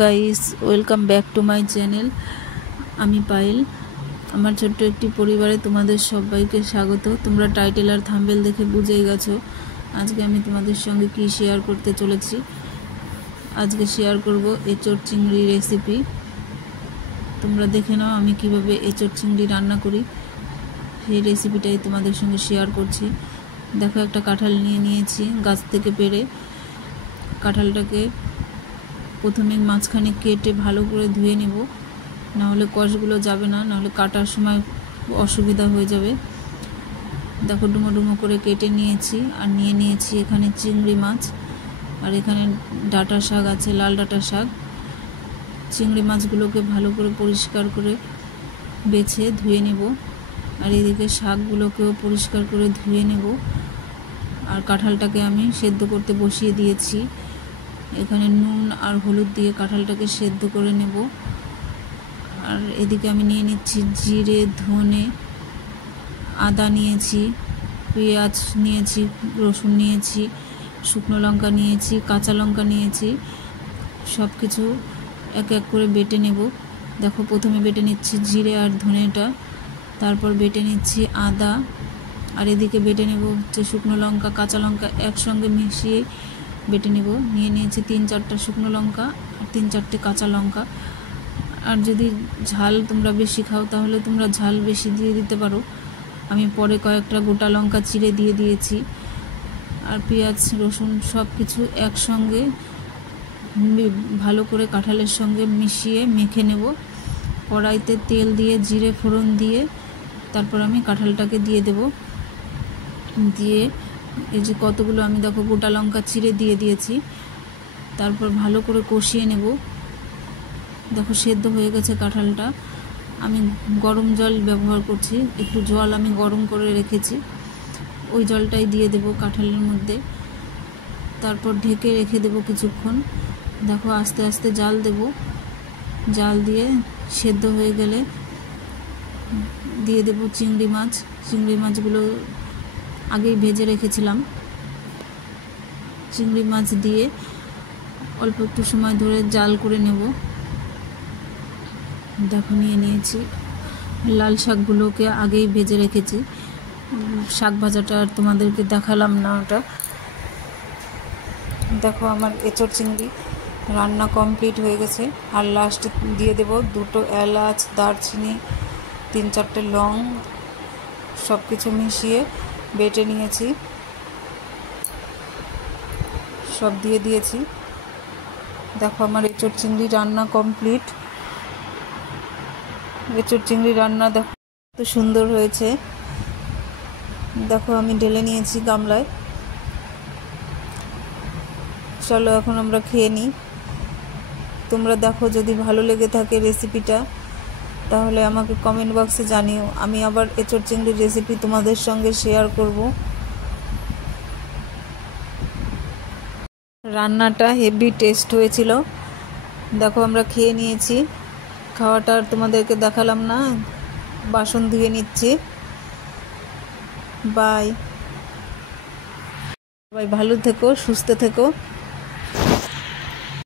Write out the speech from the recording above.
Guys, welcome back to my channel. আমি পায়েল। আমার ছোট্ট একটি পরিবারে তোমাদের সবাইকে স্বাগত। তোমরা টাইটেল আর থাম্বনেল দেখে বুঝেই গেছো আজকে আমি তোমাদের সঙ্গে কি শেয়ার করতে চলেছি। আজকে শেয়ার করব এঁচোড় চিংড়ি রেসিপি। তোমরা দেখে নাও আমি কিভাবে এঁচোড় চিংড়ি রান্না করি, সেই রেসিপিটাই তোমাদের সঙ্গে শেয়ার করছি। দেখো, একটা কাঁঠাল নিয়েছি গাছ থেকে পেড়ে। কাঁঠালটাকে প্রথমে মাঝখানে কেটে ভালো করে ধুয়ে নেব, নাহলে কষগুলো যাবে না, নাহলে কাটার সময় অসুবিধা হয়ে যাবে। দেখো, ডুমো ডুমো করে কেটে নিয়েছি। আর নিয়েছি এখানে চিংড়ি মাছ, আর এখানে ডাঁটা শাক আছে, লাল ডাঁটা শাক। চিংড়ি মাছগুলোকে ভালো করে পরিষ্কার করে বেছে ধুয়ে নেব, আর এদিকে শাকগুলোকেও পরিষ্কার করে ধুয়ে নেব। আর কাঁঠালটাকে আমি সেদ্ধ করতে বসিয়ে দিয়েছি। এখানে নুন আর হলুদ দিয়ে কাঁঠালটাকে সেদ্ধ করে নেব। আর এদিকে আমি নিয়ে নিচ্ছি জিরে, ধনে, আদা নিয়েছি, পেঁয়াজ নিয়েছি, রসুন নিয়েছি, শুকনো লঙ্কা নিয়েছি, কাঁচা লঙ্কা নিয়েছি। সব কিছু এক এক করে বেটে নেব। দেখো, প্রথমে বেটে নিচ্ছি জিরে আর ধনেটা, তারপর বেটে নিচ্ছি আদা, আর এদিকে বেটে নেব হচ্ছে শুকনো লঙ্কা, কাঁচা লঙ্কা একসঙ্গে মিশিয়ে বেটে নেব। নিয়েছি 3-4টা শুকনো লঙ্কা আর 3-4টে কাঁচা লঙ্কা। আর যদি ঝাল তোমরা বেশি খাও তাহলে তোমরা ঝাল বেশি দিয়ে দিতে পারো। আমি পরে কয়েকটা গোটা লঙ্কা চিড়ে দিয়ে দিয়েছি। আর পেঁয়াজ, রসুন সব কিছু একসঙ্গে ভালো করে কাঁঠালের সঙ্গে মিশিয়ে মেখে নেব। কড়াইতে তেল দিয়ে জিরে ফোড়ন দিয়ে তারপর আমি কাঁঠালটাকে দিয়ে দেব। দিয়ে এই যে কতগুলো আমি দেখো গোটা লঙ্কা চিড়ে দিয়ে দিয়েছি। তারপর ভালো করে কষিয়ে নেব। দেখো, সেদ্ধ হয়ে গেছে কাঁঠালটা। আমি গরম জল ব্যবহার করছি, একটু জল আমি গরম করে রেখেছি, ওই জলটাই দিয়ে দেব কাঁঠালের মধ্যে। তারপর ঢেকে রেখে দেব কিছুক্ষণ। দেখো, আস্তে আস্তে জাল দেব। জাল দিয়ে সেদ্ধ হয়ে গেলে দিয়ে দেব চিংড়ি মাছ। চিংড়ি মাছগুলো আগেই ভেজে রেখেছিলাম। চিংড়ি মাছ দিয়ে অল্প একটু সময় ধরে জাল করে নেব। দেখো, নিয়েছি লাল শাকগুলোকে আগেই ভেজে রেখেছি। শাক ভাজাটা আর তোমাদেরকে দেখালাম না ওটা। দেখো, আমার এঁচোড় চিংড়ি রান্না কমপ্লিট হয়ে গেছে। আর লাস্টে দিয়ে দেব 2টো এলাচ, দারচিনি, 3-4টে লং, সব কিছু মিশিয়ে বেটে নিয়েছি, সব দিয়ে দিয়েছি। দেখো, আমার এঁচোড় চিংড়ি রান্না কমপ্লিট। এঁচোড় চিংড়ি রান্না দেখো কত সুন্দর হয়েছে। দেখো, আমি ঢেলে নিয়েছি গামলায়। চলো এখন আমরা খেয়ে নিই। তোমরা দেখো, যদি ভালো লেগে থাকে রেসিপিটা তাহলে আমাকে কমেন্ট বক্সে জানিও। আমি আবার এঁচোড় চিংড়ির রেসিপি তোমাদের সঙ্গে শেয়ার করব। রান্নাটা হেভি টেস্ট হয়েছিল। দেখো, আমরা খেয়ে নিয়েছি। খাওয়াটা আর তোমাদেরকে দেখালাম না, বাসন ধুয়ে নিচ্ছি। বাই। সবাই ভালো থেকো, সুস্থ থেকো।